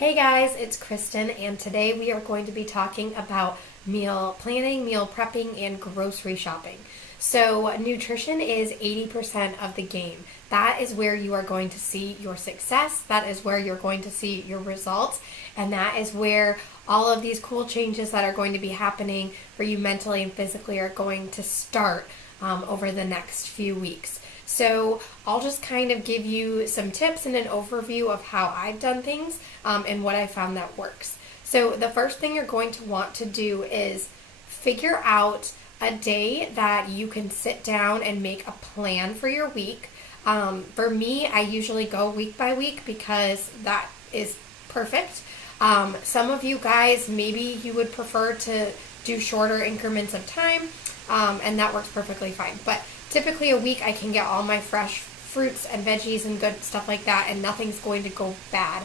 Hey guys, it's Kristen, and today we are going to be talking about meal planning, meal prepping, and grocery shopping. So, nutrition is 80% of the game. That is where you are going to see your success, that is where you're going to see your results, and that is where all of these cool changes that are going to be happening for you mentally and physically are going to start over the next few weeks. So I'll just kind of give you some tips and an overview of how I've done things and what I found that works. So the first thing you're going to want to do is figure out a day that you can sit down and make a plan for your week. For me, I usually go week by week because that is perfect. Some of you guys, maybe you would prefer to do shorter increments of time, and that works perfectly fine. But typically a week I can get all my fresh fruits and veggies and good stuff like that, and nothing's going to go bad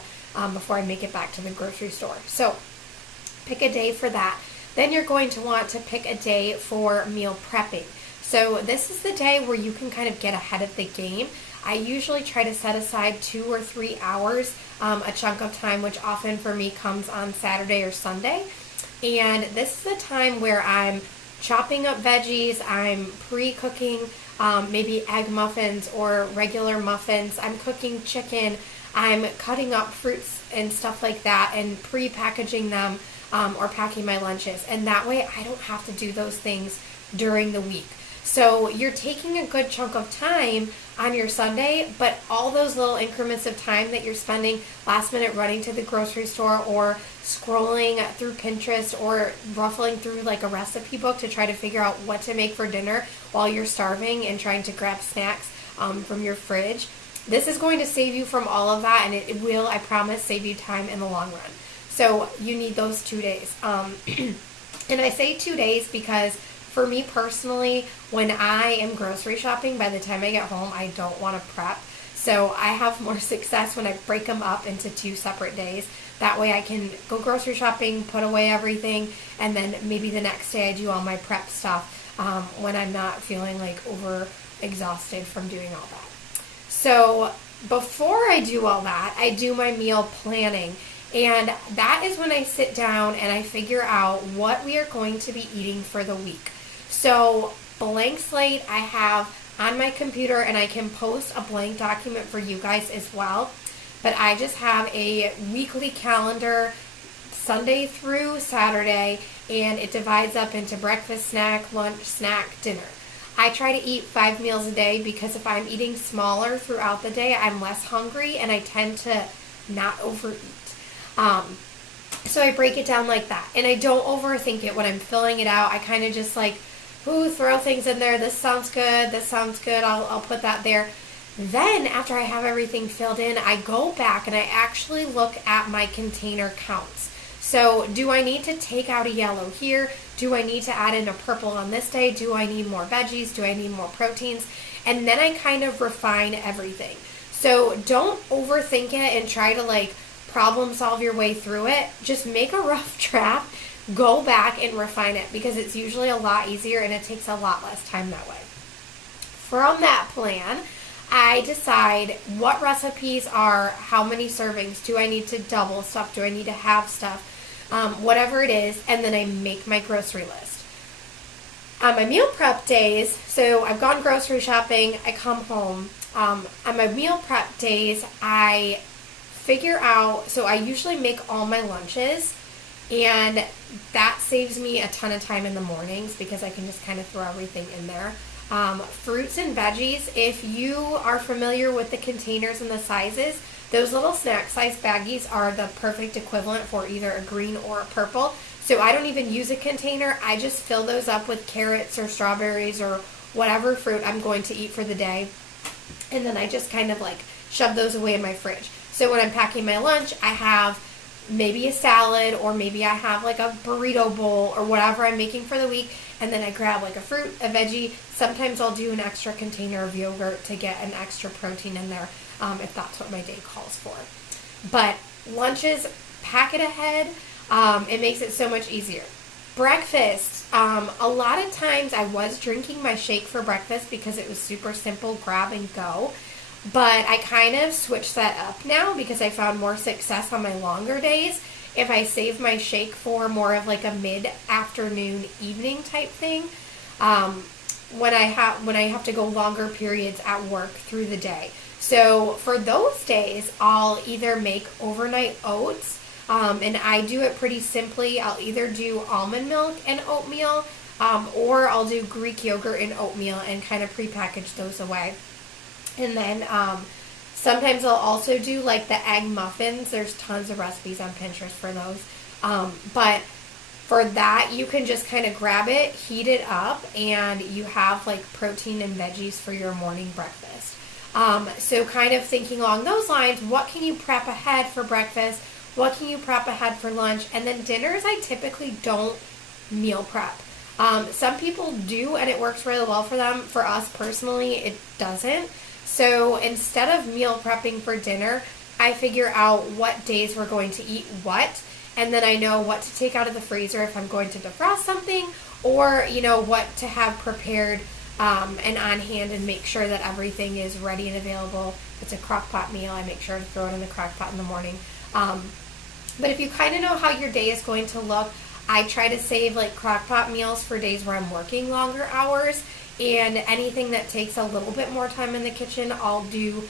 before I make it back to the grocery store. So pick a day for that. Then you're going to want to pick a day for meal prepping. So this is the day where you can kind of get ahead of the game. I usually try to set aside 2 or 3 hours, a chunk of time, which often for me comes on Saturday or Sunday. And this is the time where I'm chopping up veggies, I'm pre-cooking maybe egg muffins or regular muffins, I'm cooking chicken, I'm cutting up fruits and stuff like that and pre-packaging them or packing my lunches. And that way I don't have to do those things during the week. So you're taking a good chunk of time on your Sunday, but all those little increments of time that you're spending last minute running to the grocery store or scrolling through Pinterest or ruffling through like a recipe book to try to figure out what to make for dinner while you're starving and trying to grab snacks from your fridge. This is going to save you from all of that, and it will, I promise, save you time in the long run. So you need those 2 days. And I say 2 days because for me personally, when I am grocery shopping, by the time I get home, I don't want to prep. So I have more success when I break them up into 2 separate days. That way I can go grocery shopping, put away everything, and then maybe the next day I do all my prep stuff when I'm not feeling like over exhausted from doing all that. So before I do all that, I do my meal planning. And that is when I sit down and I figure out what we are going to be eating for the week. So blank slate I have on my computer, and I can post a blank document for you guys as well. But I just have a weekly calendar Sunday through Saturday, and it divides up into breakfast, snack, lunch, snack, dinner. I try to eat 5 meals a day because if I'm eating smaller throughout the day, I'm less hungry and I tend to not overeat. So I break it down like that, and I don't overthink it when I'm filling it out. I kind of just like, throw things in there. This sounds good. I'll put that there. Then after I have everything filled in, I go back and I actually look at my container counts. So do I need to take out a yellow here? Do I need to add in a purple on this day? Do I need more veggies? Do I need more proteins? And then I kind of refine everything. So don't overthink it and try to like problem solve your way through it. Just make a rough draft, go back and refine it, because it's usually a lot easier and it takes a lot less time that way. From that plan, I decide what recipes are how many servings. Do I need to double stuff? Do I need to halve stuff? Whatever it is, and then I make my grocery list. On my meal prep days, so I've gone grocery shopping, I come home. On my meal prep days, I figure out, so I usually make all my lunches, and that saves me a ton of time in the mornings because I can just kind of throw everything in there. Fruits and veggies, if you are familiar with the containers and the sizes, those little snack size baggies are the perfect equivalent for either a green or a purple. So I don't even use a container. I just fill those up with carrots or strawberries or whatever fruit I'm going to eat for the day. And then I just kind of like shove those away in my fridge. So when I'm packing my lunch, I have maybe a salad, or maybe I have like a burrito bowl or whatever I'm making for the week, and then I grab like a fruit, a veggie. Sometimes I'll do an extra container of yogurt to get an extra protein in there if that's what my day calls for. But lunches, pack it ahead. It makes it so much easier. Breakfast, a lot of times I was drinking my shake for breakfast because it was super simple, grab and go. but I kind of switched that up now because I found more success on my longer days if I save my shake for more of like a mid-afternoon evening type thing. When I have to go longer periods at work through the day. So for those days, I'll either make overnight oats, and I do it pretty simply. I'll either do almond milk and oatmeal, or I'll do Greek yogurt and oatmeal and kind of prepackage those away. And then sometimes I'll also do like the egg muffins. There's tons of recipes on Pinterest for those. But for that, you can just kind of grab it, heat it up, and you have like protein and veggies for your morning breakfast. So kind of thinking along those lines, what can you prep ahead for breakfast? What can you prep ahead for lunch? And then dinners, I typically don't meal prep. Some people do, and it works really well for them. For us personally, it doesn't. So instead of meal prepping for dinner, I figure out what days we're going to eat what, and then I know what to take out of the freezer if I'm going to defrost something, or, what to have prepared and on hand, and make sure that everything is ready and available. If it's a crock pot meal, I make sure to throw it in the crock pot in the morning. But if you kind of know how your day is going to look, I try to save like crock pot meals for days where I'm working longer hours, and anything that takes a little bit more time in the kitchen, I'll do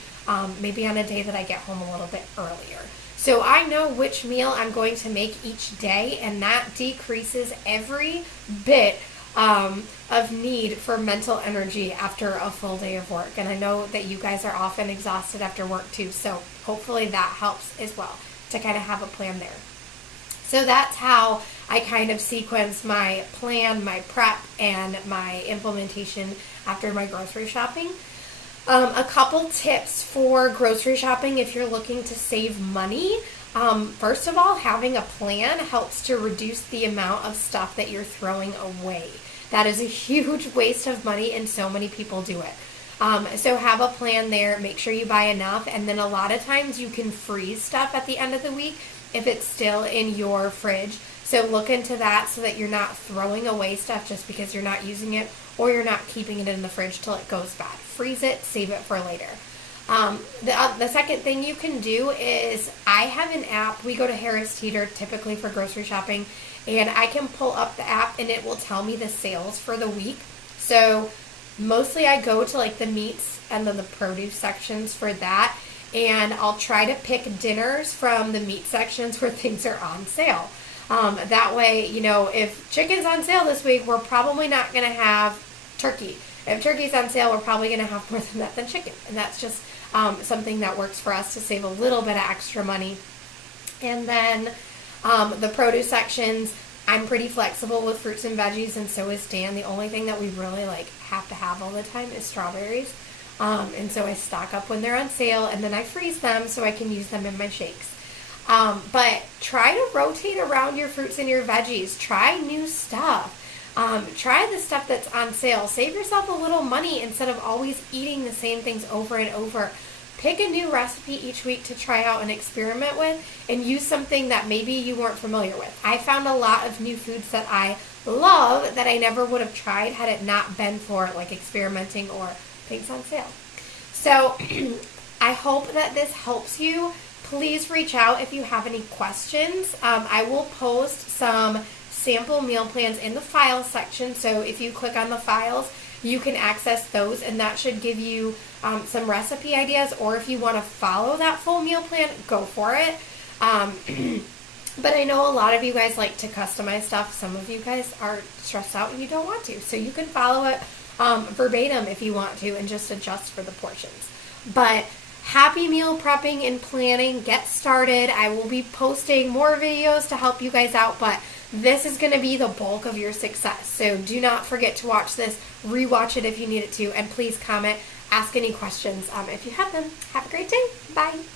maybe on a day that I get home a little bit earlier. So I know which meal I'm going to make each day, and that decreases every bit of need for mental energy after a full day of work. And I know that you guys are often exhausted after work too, so hopefully that helps as well to kind of have a plan there. So that's how I kind of sequence my plan, my prep, and my implementation after my grocery shopping. A couple tips for grocery shopping if you're looking to save money. First of all, having a plan helps to reduce the amount of stuff that you're throwing away. That is a huge waste of money, and so many people do it. So have a plan there. Make sure you buy enough, and then a lot of times you can freeze stuff at the end of the week if it's still in your fridge. So look into that so that you're not throwing away stuff just because you're not using it, or you're not keeping it in the fridge till it goes bad. Freeze it, save it for later. The second thing you can do is, I have an app. We go to Harris Teeter typically for grocery shopping, and I can pull up the app and it will tell me the sales for the week. So mostly I go to like the meats and then the produce sections for that, and I'll try to pick dinners from the meat sections where things are on sale. That way, if chicken's on sale this week, we're probably not going to have turkey. If turkey's on sale, we're probably going to have more than that than chicken. And that's just something that works for us to save a little bit of extra money. And then the produce sections, I'm pretty flexible with fruits and veggies, and so is Dan. The only thing that we really have to have all the time is strawberries. And so I stock up when they're on sale, and then I freeze them so I can use them in my shakes. But try to rotate around your fruits and your veggies. Try new stuff. Try the stuff that's on sale. Save yourself a little money instead of always eating the same things over and over. Pick a new recipe each week to try out and experiment with, and use something that maybe you weren't familiar with. I found a lot of new foods that I love that I never would have tried had it not been for experimenting or things on sale. So I hope that this helps you. Please reach out if you have any questions. I will post some sample meal plans in the files section, so if you click on the files, you can access those, and that should give you some recipe ideas, or if you want to follow that full meal plan, go for it. But I know a lot of you guys like to customize stuff. Some of you guys are stressed out and you don't want to, so you can follow it verbatim if you want to, and just adjust for the portions. But happy meal prepping and planning. Get started. I will be posting more videos to help you guys out, but this is going to be the bulk of your success. So do not forget to watch this, rewatch it if you need it to, and please comment, ask any questions if you have them. Have a great day. Bye.